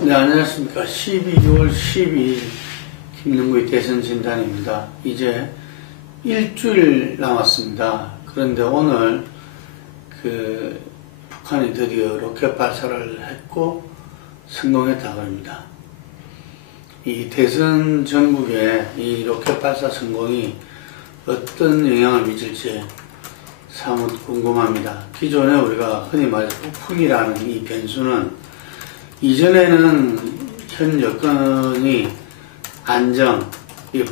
네, 안녕하십니까. 12월 12일 김능구의 대선 진단입니다. 이제 일주일 남았습니다. 그런데 오늘 북한이 드디어 로켓 발사를 했고 성공했다고 합니다. 이 대선 전국에 이 로켓 발사 성공이 어떤 영향을 미칠지 사뭇 궁금합니다. 기존에 우리가 흔히 말해서 북풍이라는 이 변수는 이전에는 현 여건이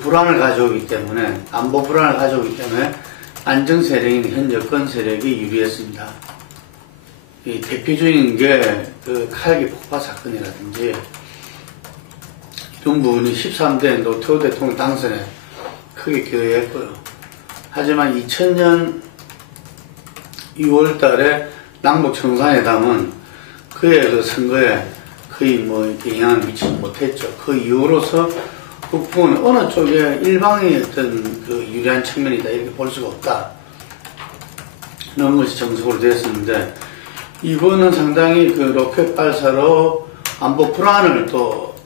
불안을 가져오기 때문에, 안보 불안을 가져오기 때문에 안정 세력인 현 여건 세력이 유리했습니다. 이 대표적인 게 칼기 폭파 사건이라든지 이런 부분이 13대 노태우 대통령 당선에 크게 기여했고요. 하지만 2000년 6월 달에 남북 정상회담은 그의 선거에 거의 이렇게 영향을 미치지 못했죠. 그 이후로서 북풍은 어느 쪽에 일방의 어떤 유리한 측면이다 이렇게 볼 수가 없다. 이런 것이 정석으로 되었었는데, 이번은 상당히 로켓 발사로 안보 불안을 또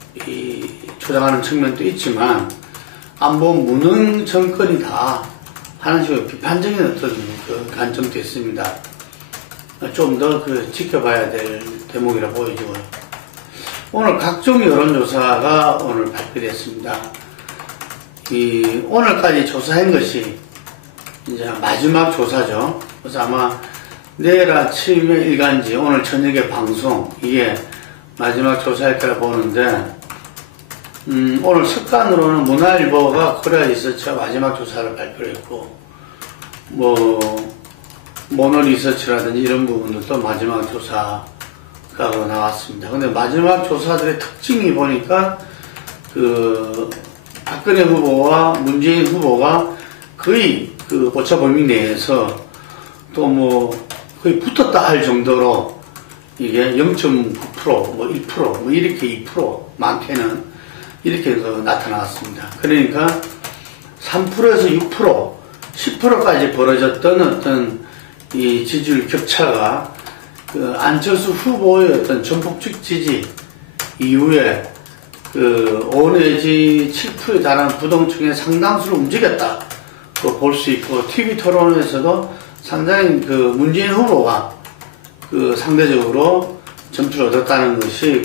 조장하는 측면도 있지만, 안보 무능 정권이다 하는 식으로 비판적인 어떤 관점도 있습니다. 좀 더 지켜봐야 될 대목이라 보여지고요. 오늘 각종 여론조사가 오늘 발표됐습니다. 오늘까지 조사한 것이 이제 마지막 조사죠. 그래서 아마 내일 아침에 일간지, 오늘 저녁에 방송, 이게 마지막 조사일 거라 보는데, 오늘 습관으로는 문화일보가 코리아 리서치가 마지막 조사를 발표했고, 모노 리서치라든지 이런 부분들도 마지막 조사가 나왔습니다. 근데 마지막 조사들의 특징이 보니까 박근혜 후보와 문재인 후보가 거의 오차 범위 내에서 또 거의 붙었다 할 정도로 이게 0.9%, 1%, 이렇게 2%, 많게는 이렇게 나타났습니다. 그러니까 3%에서 6%, 10%까지 벌어졌던 어떤 이 지지율 격차가 안철수 후보의 어떤 전폭적 지지 이후에 5 내지 7%에 달하는 부동층의 상당수를 움직였다 볼 수 있고, TV 토론에서도 상당히 문재인 후보가 상대적으로 점수를 얻었다는 것이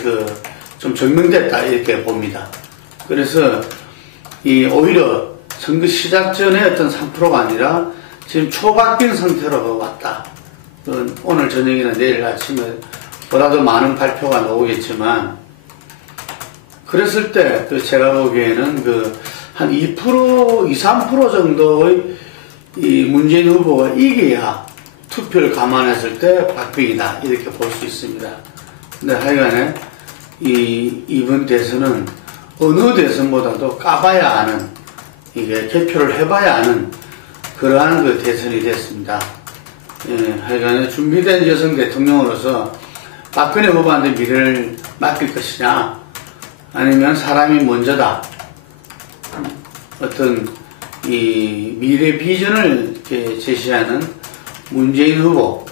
좀 증명됐다 이렇게 봅니다. 그래서 오히려 선거 시작 전에 어떤 3%가 아니라 지금 초박빙 상태로 왔다. 오늘 저녁이나 내일 아침에 보다 더 많은 발표가 나오겠지만, 그랬을 때 제가 보기에는 한 2%, 3% 정도의 이 문재인 후보가 이겨야 투표를 감안했을 때 박빙이다 이렇게 볼 수 있습니다. 근데 하여간에 이번 대선은 어느 대선보다도 까봐야 하는, 이게 개표를 해봐야 하는 그러한 대선이 됐습니다. 하여간에 준비된 여성 대통령으로서 박근혜 후보한테 미래를 맡길 것이냐, 아니면 사람이 먼저다, 어떤 미래 비전을 제시하는 문재인 후보,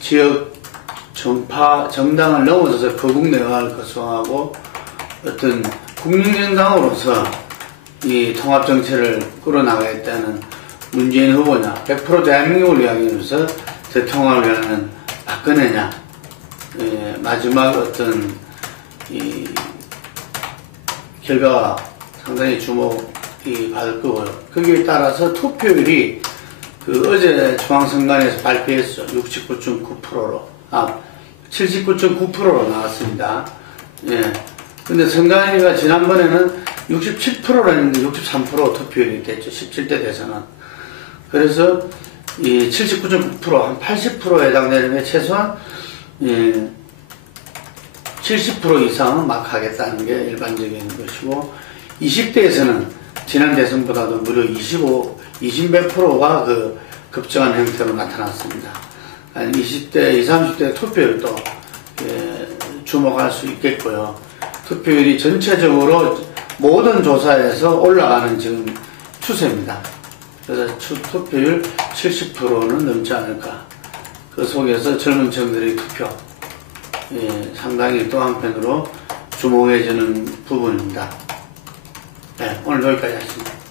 지역 정파 정당을 넘어서서 거국 내각을 구성하고 어떤 국민정당으로서 이 통합정체를 끌어나가겠다는 문재인 후보냐, 100% 대한민국을 이야기하면서 대통령을 위하는 박근혜냐, 마지막 어떤 결과가 상당히 주목이 받을 거고요. 거기에 따라서 투표율이 어제 중앙선관위에서 발표했어. 69.9%로, 79.9%로 나왔습니다. 근데 선관위가 지난번에는 67%로 했는데 63% 투표율이 됐죠. 17대 대선은. 그래서 79.9%, 한 80%에 해당되는 게 최소한 70% 이상은 막 하겠다는 게 일반적인 것이고, 20대에서는 지난 대선보다도 무려 20몇%가 급증한 형태로 나타났습니다. 20대, 20, 30대 투표율도 주목할 수 있겠고요. 투표율이 전체적으로 모든 조사에서 올라가는 지금 추세입니다. 그래서 투표율 70%는 넘지 않을까. 그 속에서 젊은 층들의 투표, 상당히 또 한편으로 주목해지는 부분입니다. 네, 오늘 여기까지 하겠습니다.